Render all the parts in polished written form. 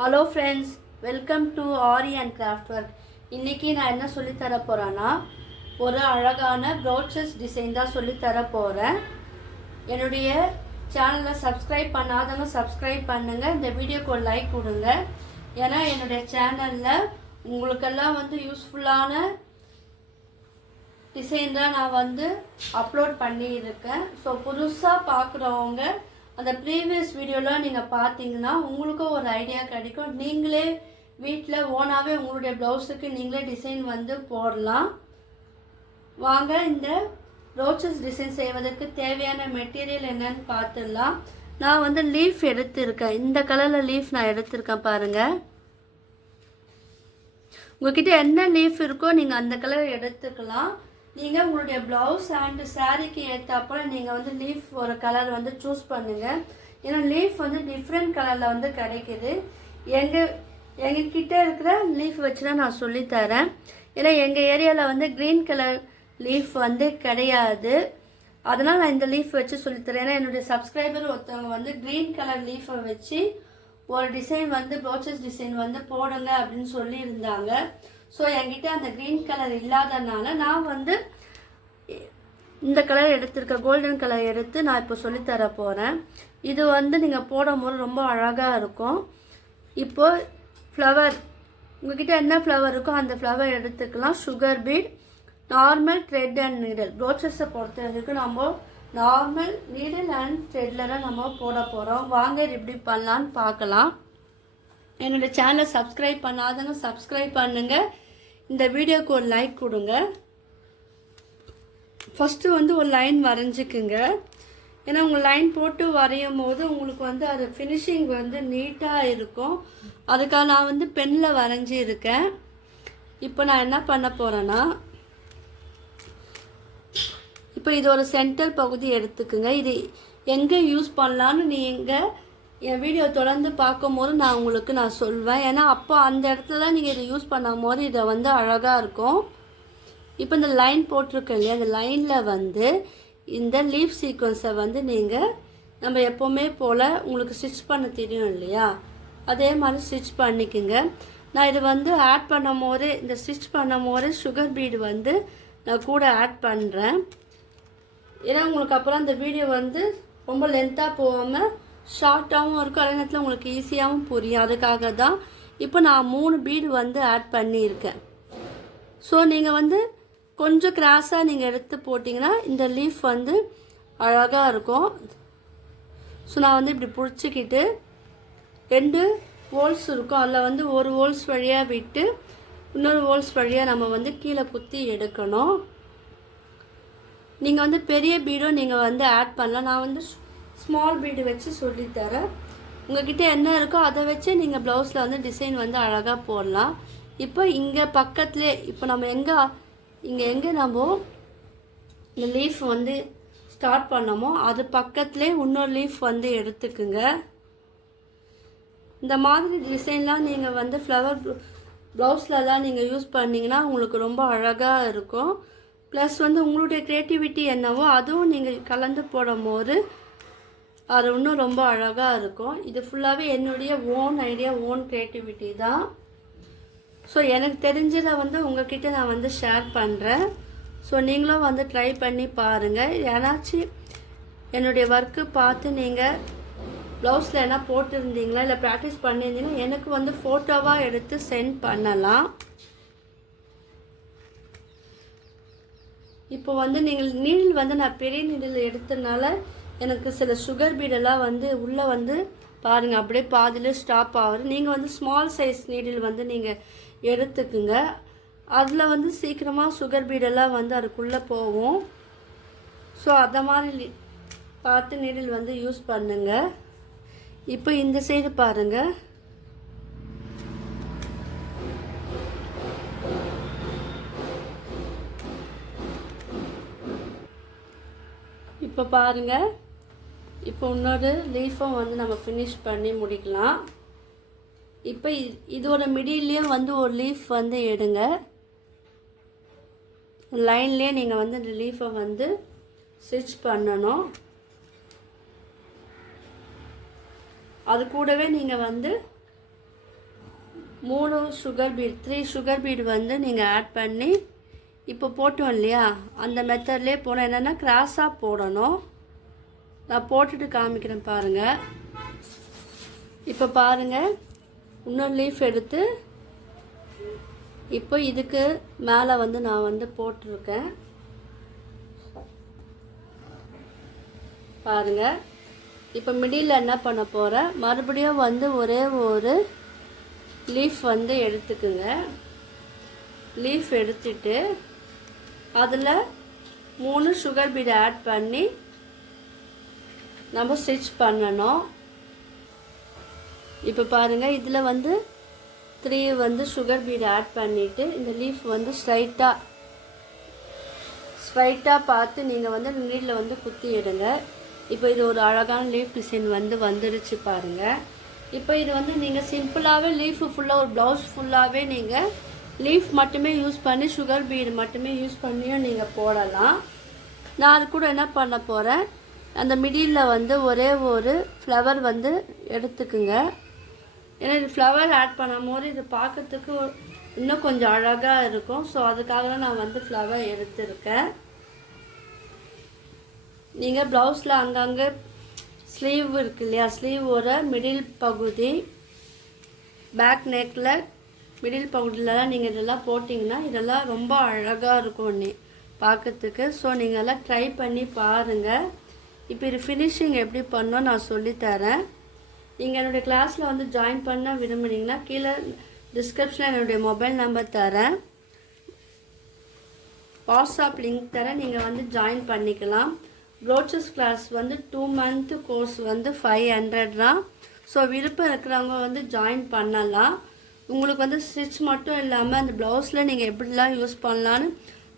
Hello friends, welcome to aari and craft work. இன்றைக்கி நான் என்ன சொல்லித்தர போகிறேன்னா, ஒரு அழகான ப்ரோச்சஸ் டிசைன் தான் சொல்லித்தர போகிறேன். என்னுடைய சேனலை சப்ஸ்கிரைப் பண்ணாதவங்க சப்ஸ்கிரைப் பண்ணுங்கள். இந்த வீடியோக்கு ஒரு லைக் கொடுங்க. ஏன்னா என்னுடைய சேனலில் உங்களுக்கெல்லாம் யூஸ்ஃபுல்லான டிசைன் தான் நான் அப்லோட் பண்ணியிருக்கேன். ஸோ புதுசாக பார்க்குறவங்க அந்த ப்ரீவியஸ் வீடியோவில் நீங்கள் பார்த்தீங்கன்னா உங்களுக்கும் ஒரு ஐடியா கிடைக்கும். நீங்களே வீட்டில் ஓனாகவே உங்களுடைய ப்ளவுஸுக்கு நீங்களே டிசைன் போடலாம். வாங்க இந்த ரோச்சஸ் டிசைன் செய்வதற்கு தேவையான மெட்டீரியல் என்னன்னு பார்த்துடலாம். நான் லீஃப் எடுத்திருக்கேன். இந்த கலரில் லீஃப் நான் எடுத்திருக்கேன் பாருங்கள். உங்கள்கிட்ட என்ன லீஃப் இருக்கோ நீங்கள் அந்த கலர் எடுத்துக்கலாம். நீங்கள் உங்களுடைய ப்ளவுஸ் அண்டு சாரீக்கு ஏற்றாப்புல நீங்கள் லீஃப் ஒரு கலர் சூஸ் பண்ணுங்கள். ஏன்னா லீஃப் டிஃப்ரெண்ட் கலரில் கிடைக்குது. எங்ககிட்ட இருக்கிற லீஃப் வச்சு தான் நான் சொல்லித்தரேன். ஏன்னா எங்கள் ஏரியாவில் க்ரீன் கலர் லீஃப் கிடையாது. அதனால் நான் இந்த லீஃப் வச்சு சொல்லித்தரேன். ஏன்னா என்னுடைய சப்ஸ்கிரைபர் ஒருத்தவங்க க்ரீன் கலர் லீஃபை வச்சு ஒரு டிசைன் ப்ரோச்சஸ் டிசைன் போடுங்க அப்படின்னு சொல்லியிருந்தாங்க. ஸோ என்கிட்ட அந்த க்ரீன் கலர் இல்லாதனால நான் இந்த கலர் எடுத்திருக்கேன். கோல்டன் கலர் எடுத்து நான் இப்போ சொல்லித்தர போகிறேன். இது நீங்கள் போடும்போது ரொம்ப அழகாக இருக்கும். இப்போது ஃப்ளவர் உங்கள்கிட்ட என்ன ஃப்ளவர் இருக்கோ அந்த ஃப்ளவர் எடுத்துக்கலாம். Sugar bead, normal thread and needle. ப்ரோச்சஸை பொறுத்த வரைக்கும் நம்ம நார்மல் நீடில் அண்ட் த்ரெட்டில் தான் நம்ம போட போகிறோம். வாங்க எப்படி பண்ணலான்னு பார்க்கலாம். என்னோடய சேனலை சப்ஸ்கிரைப் பண்ணாதவங்க சப்ஸ்கிரைப் பண்ணுங்கள். இந்த வீடியோவுக்கு ஒரு லைக் கொடுங்க. ஃபஸ்ட்டு ஒரு லைன் வரைஞ்சிக்குங்க. ஏன்னா உங்கள் லைன் போட்டு வரையும் போது உங்களுக்கு அது ஃபினிஷிங் நீட்டாக இருக்கும். அதுக்காக நான் பென்னில் வரைஞ்சி இருக்கேன். இப்போ நான் என்ன பண்ண போகிறேன்னா, இப்போ இது ஒரு சென்டர் பகுதி எடுத்துக்குங்க. இது எங்கே யூஸ் பண்ணலான்னு நீங்கள் என் வீடியோ தொடர்ந்து பார்க்கும்போது நான் சொல்வேன். ஏன்னா அப்போ அந்த இடத்துல நீங்கள் இதை யூஸ் பண்ணும் போது இதை அழகாக இருக்கும். இப்போ இந்த லைன் போட்டிருக்கேன் இல்லையா, அந்த லைனில் இந்த லீஃப் சீக்வன்ஸை நீங்கள் நம்ம எப்போவுமே போல் உங்களுக்கு ஸ்டிச் பண்ண தெரியும் இல்லையா, அதே மாதிரி ஸ்டிச் பண்ணிக்கோங்க. நான் இது ஆட் பண்ணும் போது இந்த ஸ்டிச் பண்ணும் போது சுகர் பீடு நான் கூட ஆட் பண்ணுறேன். ஏன்னா உங்களுக்கு அப்புறம் அந்த வீடியோ ரொம்ப லென்த்தாக போகாமல் ஷார்ட்டாகவும் இருக்கும். அதே நேரத்தில் உங்களுக்கு ஈஸியாகவும் புரியும். அதுக்காக தான் இப்போ நான் 3 பீடு ஆட் பண்ணியிருக்கேன். ஸோ நீங்கள் கொஞ்சம் கிராஸாக நீங்கள் எடுத்து போட்டிங்கன்னா இந்த லீஃப் அழகாக இருக்கும். ஸோ நான் இப்படி பிடிச்சிக்கிட்டு 2 ஹோல்ஸ் இருக்கும். அதில் ஒரு ஹோல்ஸ் வழியாக விட்டு இன்னொரு ஹோல்ஸ் வழியாக நம்ம கீழே குத்தி எடுக்கணும். நீங்கள் பெரிய பீடும் நீங்கள் ஆட் பண்ணலாம். நான் ஸ்மால் பீடு வச்சு சொல்லித்தரேன். உங்கள்கிட்ட என்ன இருக்கோ அதை வச்சு நீங்கள் ப்ளவுஸில் டிசைன் அழகாக போடலாம். இப்போ இங்கே பக்கத்துலேயே இப்போ நம்ம எங்கே நம்ம இந்த லீஃப் ஸ்டார்ட் பண்ணோமோ அது பக்கத்துலேயே இன்னொரு லீஃப் எடுத்துக்குங்க. இந்த மாதிரி டிசைன்லாம் நீங்கள் ஃப்ளவர் ப்ளவுஸ்லலாம் நீங்கள் யூஸ் பண்ணிங்கன்னா உங்களுக்கு ரொம்ப அழகாக இருக்கும். ப்ளஸ் உங்களுடைய க்ரியேட்டிவிட்டி என்னவோ அதுவும் நீங்கள் கலந்து போடும் போது அது இன்னும் ரொம்ப அழகாக இருக்கும். இது ஃபுல்லாகவே என்னுடைய ஓன் ஐடியா, ஓன் க்ரியேட்டிவிட்டி தான். ஸோ எனக்கு தெரிஞ்சதை உங்ககிட்ட நான் ஷேர் பண்ணுறேன். ஸோ நீங்களும் ட்ரை பண்ணி பாருங்கள். ஏன்னாச்சும் என்னுடைய ஒர்க்கு பார்த்து நீங்கள் ப்ளவுஸில் என்ன போட்டிருந்தீங்களா இல்லை ப்ராக்டிஸ் பண்ணியிருந்தீங்கன்னா எனக்கு ஃபோட்டோவாக எடுத்து சென்ட் பண்ணலாம். இப்போ நீங்கள் நீடில் நான் பெரிய நீடில் எடுத்தனால எனக்கு சில சுகர் பீடெல்லாம் உள்ளே பாருங்கள் அப்படியே பாதியில் ஸ்டாப் ஆகுது. நீங்கள் ஸ்மால் சைஸ் நீடில் நீங்கள் எடுத்துக்குங்க. அதில் சீக்கிரமாக சுகர் பீடெல்லாம் அதுக்குள்ளே போகும். ஸோ அதை மாதிரி பார்த்து நீடில் யூஸ் பண்ணுங்கள். இப்போ இந்த சைடு பாருங்கள். இப்போ பாருங்கள், இப்போ இன்னொரு லீஃபும் நம்ம ஃபினிஷ் பண்ணி முடிக்கலாம். இப்போ இதோட மிடில்லையும் ஒரு லீஃப் எடுங்க. லைன்லேயே நீங்கள் இந்த லீஃபை ஸ்டிச் பண்ணணும். அது கூடவே நீங்கள் 3 சுகர் பீட் 3 சுகர் பீட் வந்து நீங்கள் ஆட் பண்ணி இப்போ போட்டோம் இல்லையா, அந்த மெத்தட்லேயே போனால் என்னென்னா கிராஸாக போடணும். நான் போட்டுட்டு காமிக்கிறேன் பாருங்கள். இப்போ பாருங்கள், இன்னொரு லீஃப் எடுத்து இப்போ இதுக்கு மேலே வந்து நான் வந்து போட்டிருக்கேன் பாருங்கள். இப்போ மிடில் என்ன பண்ண போகிறேன், மறுபடியும் வந்து ஒரே ஒரு லீஃப் வந்து எடுத்துக்குங்க. லீஃப் எடுத்துட்டு அதில் 3 சுகர் பீட் ஆட் பண்ணி நம்ம ஸ்டிச் பண்ணணும். இப்போ பாருங்கள், இதில் வந்து 3 வந்து சுகர் பீட் ஆட் பண்ணிவிட்டு இந்த லீஃப் வந்து ஸ்ட்ரைட்டாக பார்த்து நீங்கள் வந்து நீடில் வந்து குத்தி எடுங்க. இப்போ இது ஒரு அழகான லீஃப் டிசைன் வந்து வந்துடுச்சு பாருங்கள். இப்போ இது வந்து நீங்கள் சிம்பிளாகவே லீஃபு ஃபுல்லாக ஒரு ப்ளவுஸ் ஃபுல்லாகவே நீங்கள் லீஃப் மட்டுமே யூஸ் பண்ணி சுகர் பீடு மட்டுமே யூஸ் பண்ணியும் நீங்கள் போடலாம். நான் அது கூட என்ன பண்ண போகிறேன், அந்த மிடில் வந்து ஒரே ஒரு ஃப்ளவர் வந்து எடுத்துக்குங்க. ஏன்னா இது ஃப்ளவர் ஆட் பண்ணும்போது இது பார்க்கறதுக்கு இன்னும் கொஞ்சம் அழகாக இருக்கும். ஸோ அதுக்காக தான் நான் வந்து ஃப்ளவர் எடுத்துருக்கேன். நீங்கள் ப்ளவுஸில் அங்கங்கே ஸ்லீவ் இருக்கு இல்லையா, ஸ்லீவோட மிடில் பகுதி பேக் நெக்கில் மிடில் பகுதியிலலாம் நீங்கள் இதெல்லாம் போட்டிங்கன்னா இதெல்லாம் ரொம்ப அழகாக இருக்கும் பார்க்கறதுக்கு. ஸோ நீங்கள் எல்லாம் ட்ரை பண்ணி பாருங்கள். இப்போ இது ஃபினிஷிங் எப்படி பண்ணோம் நான் சொல்லித்தரேன். நீங்கள் என்னுடைய கிளாஸில் வந்து ஜாயின் பண்ண விரும்புனீங்கன்னா கீழே டிஸ்கிரிப்ஷனில் என்னுடைய மொபைல் நம்பர் தரேன், வாட்ஸ்அப் லிங்க் தரேன், நீங்கள் வந்து ஜாயின் பண்ணிக்கலாம். ப்ரோச்சஸ் கிளாஸ் வந்து 2 மந்த் கோர்ஸ் வந்து 500 தான். ஸோ விருப்பம் இருக்கிறவங்க வந்து ஜாயின் பண்ணலாம். உங்களுக்கு வந்து ஸ்டிச் மட்டும் இல்லாமல் அந்த ப்ளவுஸில் நீங்கள் எப்படிலாம் யூஸ் பண்ணலான்னு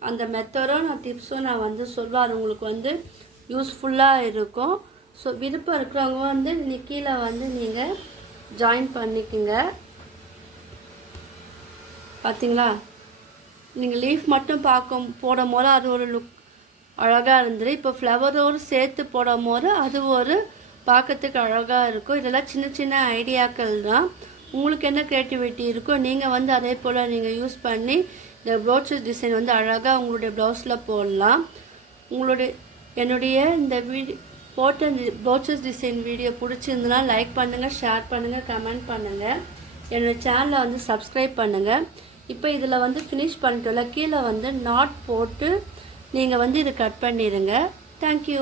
அந்த மெத்தடும் நான் டிப்ஸும் நான் வந்து சொல்வேன். அது உங்களுக்கு வந்து யூஸ்ஃபுல்லாக இருக்கும். ஸோ விருப்பம் இருக்கிறவங்க வந்து கீழே வந்து நீங்கள் ஜாயின் பண்ணிக்கோங்க. பார்த்தீங்களா, நீங்கள் லீஃப் மட்டும் போடும் போது அது ஒரு லுக் அழகாக இருந்துரு. இப்போ ஃப்ளவரோடு சேர்த்து போடும் போது அது ஒரு பார்க்கறதுக்கு அழகாக இருக்கும். இதெல்லாம் சின்ன சின்ன ஐடியாக்கள் தான். உங்களுக்கு என்ன க்ரியேட்டிவிட்டி இருக்கோ நீங்கள் வந்து அதே போல் நீங்கள் யூஸ் பண்ணி இந்த ப்ரோச்சஸ் டிசைன் வந்து அழகாக உங்களுடைய ப்ளவுஸில் போடலாம். என்னுடைய இந்த போட்ட ப்ரோச்சஸ் டிசைன் வீடியோ பிடிச்சிருந்ததுன்னா லைக் பண்ணுங்கள், ஷேர் பண்ணுங்கள், கமெண்ட் பண்ணுங்கள். என்னோடய சேனலை வந்து சப்ஸ்கிரைப் பண்ணுங்கள். இப்போ இதில் வந்து ஃபினிஷ் பண்ணிட்டோம்ல, கீழே வந்து நாட் போட்டு நீங்கள் வந்து இதை கட் பண்ணிடுங்க. தேங்க்யூ.